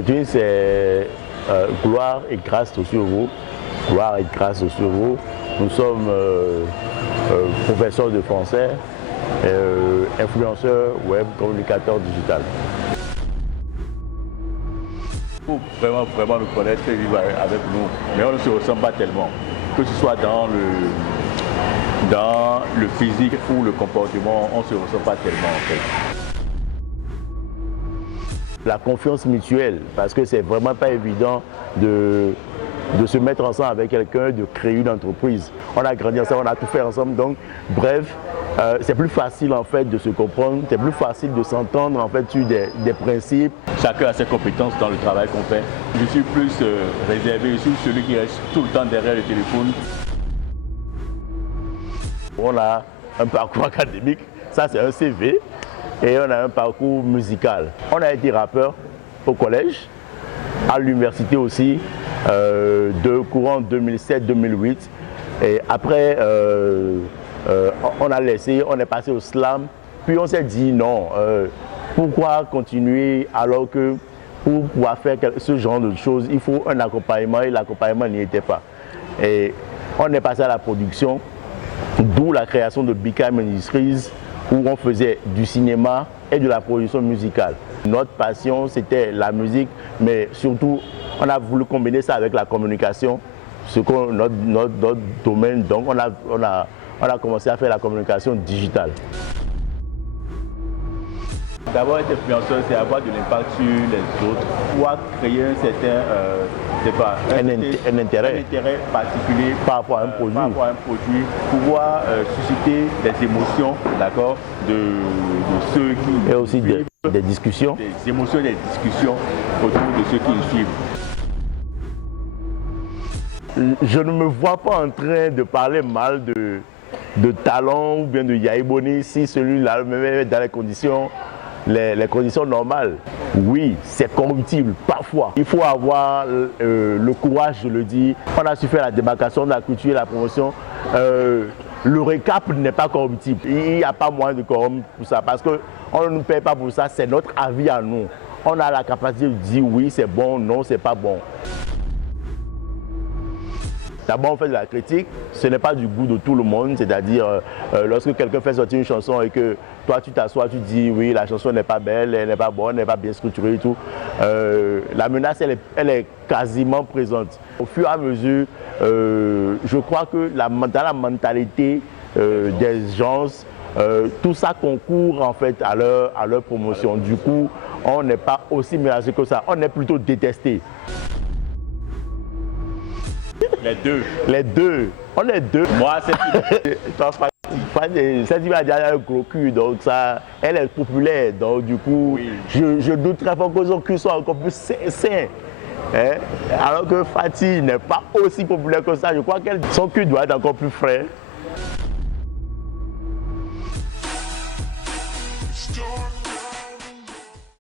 Catherine, c'est gloire et grâce sur vous. Gloire et grâce sur vous. Nous sommes professeurs de français, influenceurs web, communicateurs digital. Il faut vraiment nous connaître et vivre avec nous, mais on ne se ressemble pas tellement, que ce soit dans le physique ou le comportement, on ne se ressemble pas tellement en fait. La confiance mutuelle, parce que c'est vraiment pas évident de se mettre ensemble avec quelqu'un, de créer une entreprise. On a grandi ensemble, on a tout fait ensemble, donc bref, c'est plus facile en fait de se comprendre, c'est plus facile de s'entendre en fait sur des principes. Chacun a ses compétences dans le travail qu'on fait. Je suis plus réservé, je suis celui qui reste tout le temps derrière le téléphone. On a un parcours académique, ça c'est un CV, et on a un parcours musical. On a été rappeur au collège, à l'université aussi, de courant 2007-2008. Et après, on a laissé, on est passé au slam, puis on s'est dit non, pourquoi continuer alors que pour pouvoir faire ce genre de choses, il faut un accompagnement et l'accompagnement n'y était pas. Et on est passé à la production, d'où la création de BKM Industries, où on faisait du cinéma et de la production musicale. Notre passion, c'était la musique, mais surtout, on a voulu combiner ça avec la communication, ce que notre domaine. Donc, on a commencé à faire la communication digitale. D'abord, être influenceur, c'est avoir de l'impact sur les autres, pouvoir créer un certain un intérêt particulier par rapport à un produit, pouvoir susciter des émotions, d'accord, de ceux qui... Et aussi des discussions. Des émotions, des discussions autour de ceux qui le suivent. Je ne me vois pas en train de parler mal de Talon ou bien de Yaïboni si celui-là me met dans les conditions normales. Oui, c'est corruptible, parfois. Il faut avoir le courage, je le dis. On a su faire la démarcation de la culture et la promotion. Le récap n'est pas corruptible. Il n'y a pas moyen de corrompre pour ça parce qu'on ne nous paye pas pour ça, c'est notre avis à nous. On a la capacité de dire oui, c'est bon, non, c'est pas bon. D'abord, on fait de la critique, ce n'est pas du goût de tout le monde, c'est-à-dire lorsque quelqu'un fait sortir une chanson et que toi tu t'assois, tu dis oui, la chanson n'est pas belle, elle n'est pas bonne, elle n'est pas bien structurée et tout, la menace elle est quasiment présente. Au fur et à mesure, je crois que dans la mentalité des gens, tout ça concourt en fait à leur promotion. Du coup, on n'est pas aussi mélangé que ça, on est plutôt détesté. Les deux. On est deux. Moi, cette fille a un gros cul, donc ça, elle est populaire. Donc du coup, oui. je doute très fort que son cul soit encore plus sain. Hein? Alors que Fatih n'est pas aussi populaire que ça. Je crois que son cul doit être encore plus frais.